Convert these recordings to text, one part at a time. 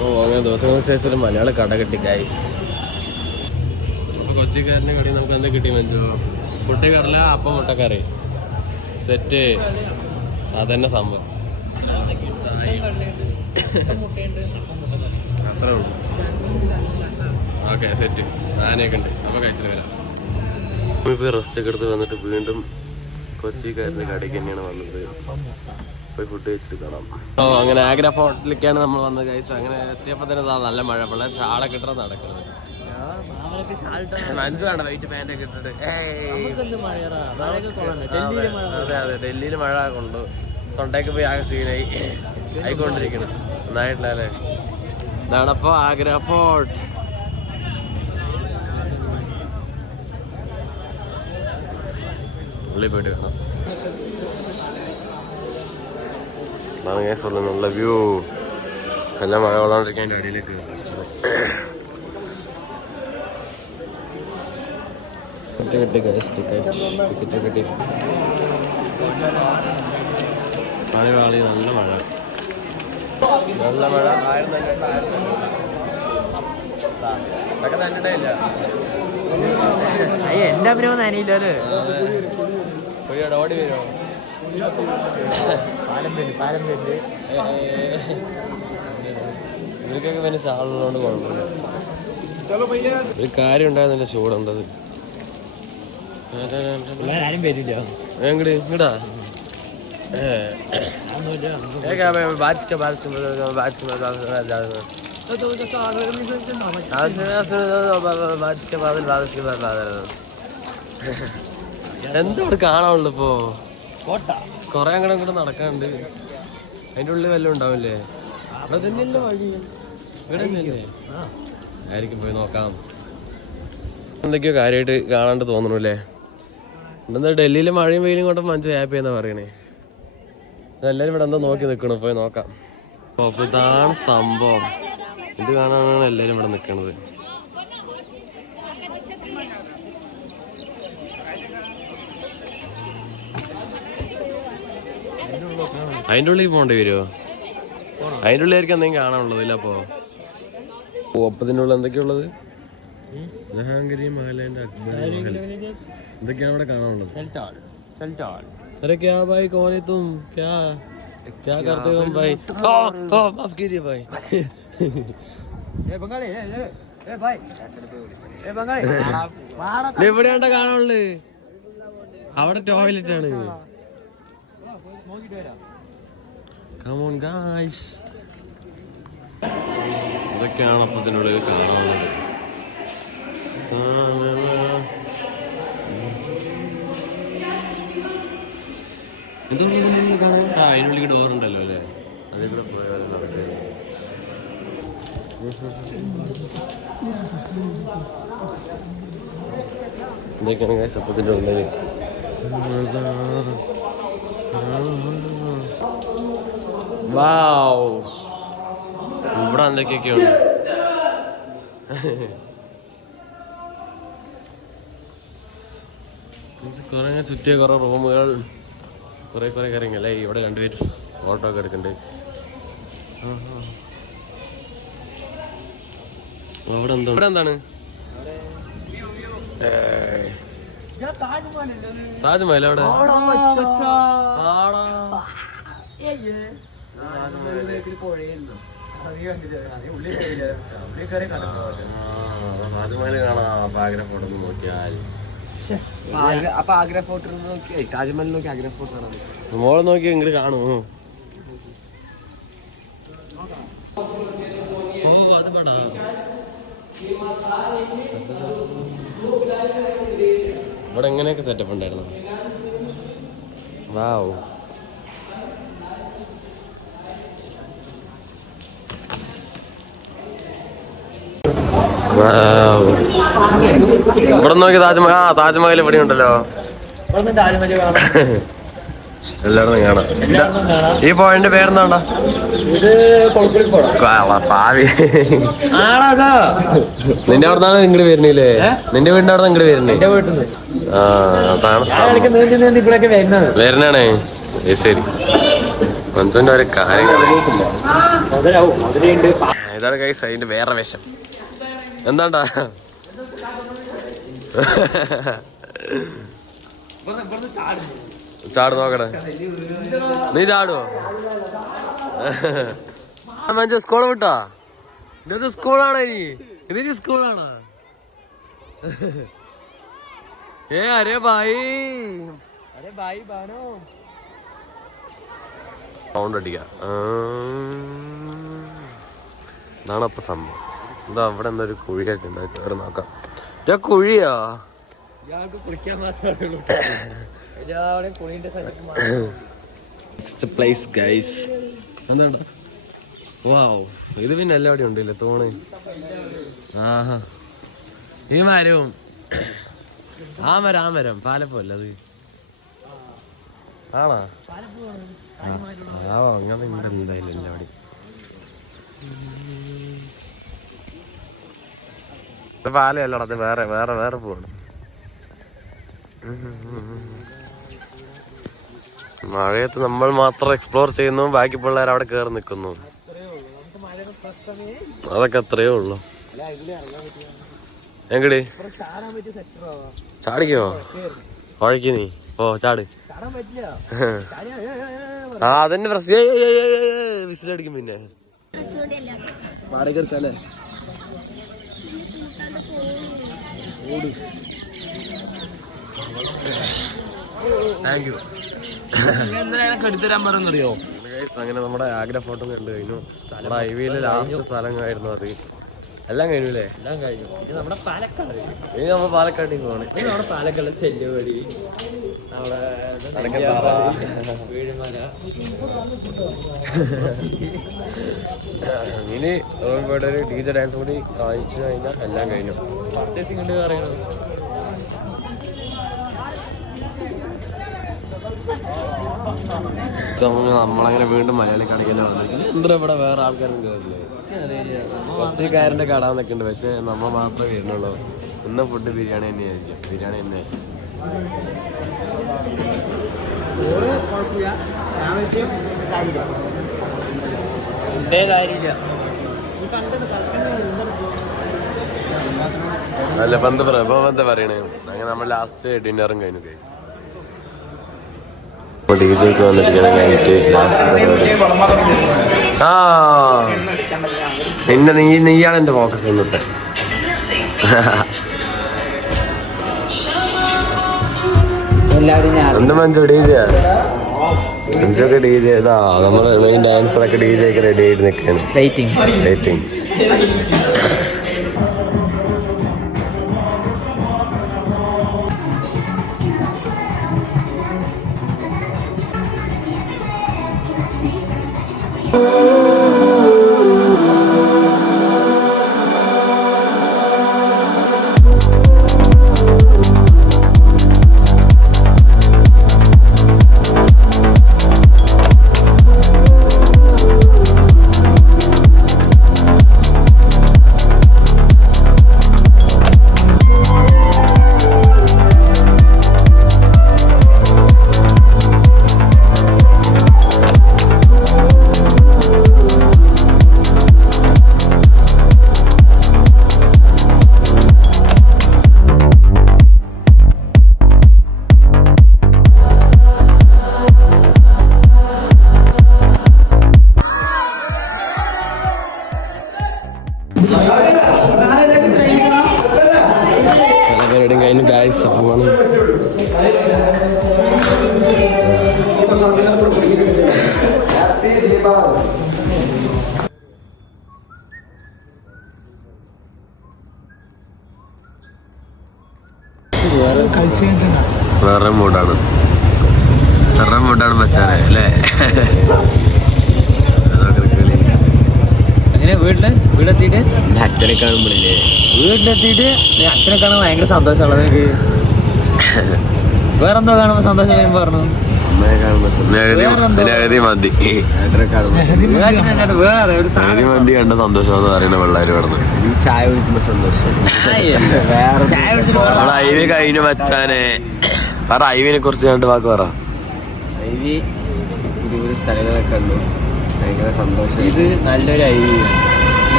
ഓ അങ്ങനെ ദിവസങ്ങൾക്ക് ശേഷം ഒരു മലയാള കട കിട്ടി ഗൈസ്. അപ്പൊ കൊച്ചിക്കാരൻ്റെ കടയിൽ നമുക്ക് എന്താ കിട്ടി മനസ്സിലോ? കുട്ടി കടല അപ്പം മുട്ടക്കറി സെറ്റ്. അതന്നെ സംഭവം. അത്രേ ഉള്ളൂ. Okay set. ആനയൊക്കെ ഉണ്ട്. അപ്പൊ കഴിച്ചിട്ട് വരാം. ഇപ്പൊ റെസ്റ്റ് ഒക്കെ എടുത്ത് വന്നിട്ട് വീണ്ടും കൊച്ചിക്കാരൻ്റെ കടയ്ക്ക് തന്നെയാണ് വന്നത്. പോയി ഫുഡ് കഴിച്ചിട്ട് കാണാം. ഓ അങ്ങനെ ആഗ്ര ഫോർട്ടിലേക്കാണ് നമ്മൾ വന്നത് ഗൈസ്. അങ്ങനെ എത്തിയപ്പോ തന്നെ നല്ല മഴ. വളരെ ഷാളൊക്കെ ഇട്ടാ നടക്കുന്നത്. മഞ്ജു വേണ്ട വൈറ്റ് പാൻറ്റൊക്കെ ഇട്ടിട്ട്. അതെ അതെ, ഡൽഹിയിൽ മഴ കൊണ്ട് തൊണ്ടയ്ക്ക് പോയി ആകെ സീനായി ആയിക്കൊണ്ടിരിക്കണം. നന്നായിട്ടില്ല അല്ലേ? ഇതാണപ്പോ ആഗ്ര ഫോർട്ട്. ഉള്ളിൽ പോയിട്ട് കാണാം. നല്ല വ്യൂ. എല്ലാം മഴ കൊള്ളാണ്ടിരിക്കാൻ അടിയിലേക്ക് കിട്ടി ടിക്കറ്റ് കിട്ടി. വാളി നല്ല മഴ. എന്റെ അഭിനയം നനയില്ലേ? ഓടി വരുമോ? നിനക്കൊക്കെ പിന്നെ ഷാളുള്ളതുകൊണ്ട് കുഴപ്പമില്ല. ഒരു കാര്യം ഉണ്ടായിരുന്നില്ല ചൂടുണ്ടത്. എങ്ങട് ഇങ്ങടാ എന്താ ഇവിടെ കാണാനുള്ളു? ഇപ്പോ കൊറേ അങ്ങോട്ട് ഇങ്ങോട്ട് നടക്കാനുണ്ട്. അതിന്റെ ഉള്ളിൽ വല്ലതും ഉണ്ടാവില്ലേ? അവിടെ തന്നെയല്ലേ വഴി? ഇവിടെ തന്നെയല്ലേ ആയിരിക്കും. പോയി നോക്കാം. എന്തൊക്കെയോ കാര്യമായിട്ട് കാണാണ്ട് തോന്നണു അല്ലേ? എന്താ ഡൽഹിയിലെ മഴയും വെയിലും കൊണ്ട് മഞ്ജു ഹാപ്പി എന്നാ പറയണേ. എല്ലാരും ഇവിടെ എന്താ നോക്കി നിക്കണു. പോയി നോക്കാം. അപ്പൊ ഇതാണ് സംഭവം. ഇത് കാണാനാണ് എല്ലാരും ഇവിടെ നിക്കണത്. അതിന്റെ ഉള്ളിൽ പോകേണ്ടി വരുമോ? അതിന്റെ ഉള്ളിലായിരിക്കും എന്തെങ്കിലും കാണാനുള്ളതില്ല. അപ്പൊ ഒപ്പത്തിന്റെ ഉള്ളിൽ എന്തൊക്കെയുള്ളത്? ജഹാംഗീർ മഹലിന്റെ അക്ബർ മഹൽ എന്തൊക്കെയാണ് ഇവിടെ കാണാനുള്ളത്? अरे क्या भाई कौन है तुम? क्या करते हो भाई? माफ कीजिए भाई. എവിടെയാണ്ട കാണാനുള്ളത്? അവിടെ ടോയ്ലറ്റ് ആണ്. Come on guys. ഇതൊക്കെയാണ് അപ്പൊ ഇതിനുള്ളിൽ കാണാനുള്ളത്. എന്തുകൊണ്ട് കാണാൻ? അതിനുള്ളിൽ ഡോർ ഉണ്ടല്ലോ അല്ലേ? അതേ കൂടെ പോയാൽ നടക്കുന്നത്. ഇതൊക്കെയാണ് സപ്പത്തിന്റെ ഉള്ളിൽ. വാവ്, ഇവിടെ എന്തൊക്കെയൊക്കെയുണ്ട്. കുറെ ചുറ്റിയ കുറെ റൂമുകൾ, കുറെ കാര്യങ്ങളല്ലേ. ഇവിടെ രണ്ടുപേരും ഓട്ടോ ഒക്കെ എടുക്കണ്ട്. ഇവിടെ എന്താണ്? താജ്മഹൽ എവിടെ? താജ്മഹൽ കാണാം. അപ്പൊ ആഗ്ര ഫോട്ടോ നോക്കിയാൽ അപ്പൊ ആഗ്ര ഫോട്ടോ നോക്കി താജ്മഹൽ നോക്കി ആഗ്ര ഫോട്ടോ കാണാൻ മോളെ നോക്കി ഇങ്ങോട്ട് കാണുമോ? ഓ അത് വേടാ. ഇവിടെ എങ്ങനെയൊക്കെ സെറ്റപ്പ് ഉണ്ടായിരുന്നു. വാവ്, ഇവിടെ നോക്കി താജ്മഹൽ. താജ്മഹൽ ഇവിടെ ഉണ്ടല്ലോ. എല്ലായിടത്തും കാണാം. ഈ പോയിന്റ് പേരെന്താണ്ടാ? പാവി. നിന്റെ അവിടെ നിന്നാണ് ഇങ്ങോട്ട് വരുന്നില്ലേ? നിന്റെ വീടിന്റെ അവിടെ ഇങ്ങോട്ട് വരുന്നേ? ആ അതാണ് വരണാണേ. ശരി. മന്തുവിന്റെ ഒരു കാര്യങ്ങൾ ഇതാണ് കൈസ് അതിന്റെ വേറെ വേഷം. എന്താണ്ടാ ചാട് നോക്കട്ടെ, നീ ചാടുവോ? മഞ്ജു സ്കൂള് വിട്ടോ? ഇത് സ്കൂളാണോ? ഇതിന് സ്കൂളാണോ? അരേ ഭായി സൗണ്ട് അടിക്ക. ഇതാണ് അപ്പൊ സംഭവം. എന്താ അവിടെ എന്താ ഒരു കുഴിയായിട്ട് കയറി നോക്കാം. കുഴിയാ എന്താ? വാവ്, ഇത് പിന്നെ എല്ലാവിടെയും ഉണ്ടല്ലേ തോണ്. ആഹാ, ഈ മരവും ആ മരം പാലപ്പല്ല അത് ആണോ? അങ്ങനെ ഇവിടെ എന്തായാലും എല്ലാവിടെയും പാലല്ലടാ, അത് വേറെ വേറെ വേറെ പോവാണ്. മഴയത്ത് നമ്മൾ മാത്രം എക്സ്പ്ലോർ ചെയ്യുന്നു, ബാക്കി പിള്ളേർ അവിടെ കയറി നിൽക്കുന്നു. അതൊക്കെ അത്രയേ ഉള്ളു. എങ്ങടി ചാടിക്കോ? ഒഴക്കി നീ ഓ ചാട്. ആ അതന്നെ പ്രശ്നം. വിസിലടിക്കും പിന്നെ മാറിക്കെടുക്കല്ലേ. Thank you. എടുത്തരാൻ പറഞ്ഞറിയോ? അങ്ങനെ നമ്മുടെ ആഗ്ര ഫോട്ടോ കണ്ടു കഴിഞ്ഞു. നമ്മുടെ ഹൈവേയിലെ ലാസ്റ്റ് സ്ഥലമായിരുന്നു അത്. എല്ലാം കഴിഞ്ഞു അല്ലേ? എല്ലാം കഴിഞ്ഞു. ഇനി നമ്മുടെ പാലക്കാട്, ഇനി നമ്മൾ പാലക്കാട്ടേക്ക് പോകണം. നമ്മുടെ പാലക്കാട് ചെല്ലുവടി, വീഴുമല. ഇനി ഇവിടെ ഒരു DJ ഡാൻസ് കൂടി കാണിച്ചു കഴിഞ്ഞാൽ എല്ലാം കഴിഞ്ഞു. പർച്ചേസിംഗ് ഉണ്ട് പറയുന്നത്. നമ്മളങ്ങനെ വീണ്ടും മലയാളി കടയിൽ വന്നിട്ട് എന്താ ഇവിടെ വേറെ ആൾക്കാരും കയറില്ലേ? കൊച്ചിക്കാരൻ്റെ കട എന്നൊക്കെ ഉണ്ട്, പക്ഷെ നമ്മൾ മാത്രമേ വരുന്നുള്ളൂ. ഇന്ന് ഫുഡ് ബിരിയാണി തന്നെയായിരിക്കും. ബിരിയാണി തന്നെ. അല്ല എന്താ പറയണേ? അങ്ങനെ നമ്മൾ ലാസ്റ്റ് ഡിന്നറും കഴിഞ്ഞു ഗൈസ്. DJക്ക് വന്നിരിക്കണം കഴിഞ്ഞിട്ട് ലാസ്റ്റ് ആ പിന്നെ നീയാണ് എന്റെ ഫോക്കസ് ഇന്നത്തെ. എന്ത് മഞ്ജു DJ മഞ്ജൊക്കെ DJ ഇതാ നമ്മള് മെയിൻ ഡാൻസറൊക്കെ DJക്ക് റെഡി ആയിട്ട് നിൽക്കാണ്. വെയിറ്റിംഗ്. കഴിഞ്ഞു ഗൈസ്. അപ്പമാണ് വേറെ മൂടാണ് മച്ചാനെ അല്ലേ? അങ്ങനെ വീടെത്തിയിട്ട് അച്ഛനെ കാണുമ്പോഴില്ലേ? വീട്ടിലെത്തിയിട്ട് അച്ഛനെ കാണാൻ ഭയങ്കര സന്തോഷമുള്ളത് എനിക്ക്. വേറെന്തോ കാണുമ്പോ സന്തോഷം വരുമ്പോ പറഞ്ഞു മന്തി കണ്ട സന്തോഷം എന്ന് പറയുന്ന പിള്ളേര് പറഞ്ഞു. ചായ കുടിക്കുമ്പോ സന്തോഷം. ഐവി കഴിഞ്ഞു മച്ചാനെ. പറ ഐവിനെ കുറിച്ച് രണ്ട് വാക്ക് പറ. ഐവി 20 സ്ഥലങ്ങളൊക്കെ കണ്ടു. ഭയങ്കര സന്തോഷം. ഇത് നല്ലൊരു ഐഡിയ.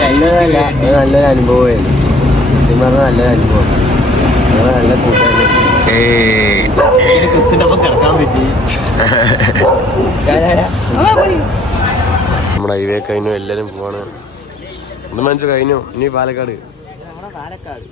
നല്ലതല്ല, അത് നല്ലൊരു അനുഭവമായിരുന്നു. സത്യം പറഞ്ഞാൽ നല്ലൊരു അനുഭവം. ഞങ്ങൾ നല്ല കൂട്ടുകാരും. ക്രിസ്റ്റിൻ്റെ ഒപ്പം കിടക്കാൻ പറ്റി. നമ്മുടെ ഹൈവേ കഴിഞ്ഞു, എല്ലാരും പോവാണ്. ഇത് മനസ്സ് കഴിഞ്ഞു. ഇനി പാലക്കാട്. നമ്മുടെ പാലക്കാട്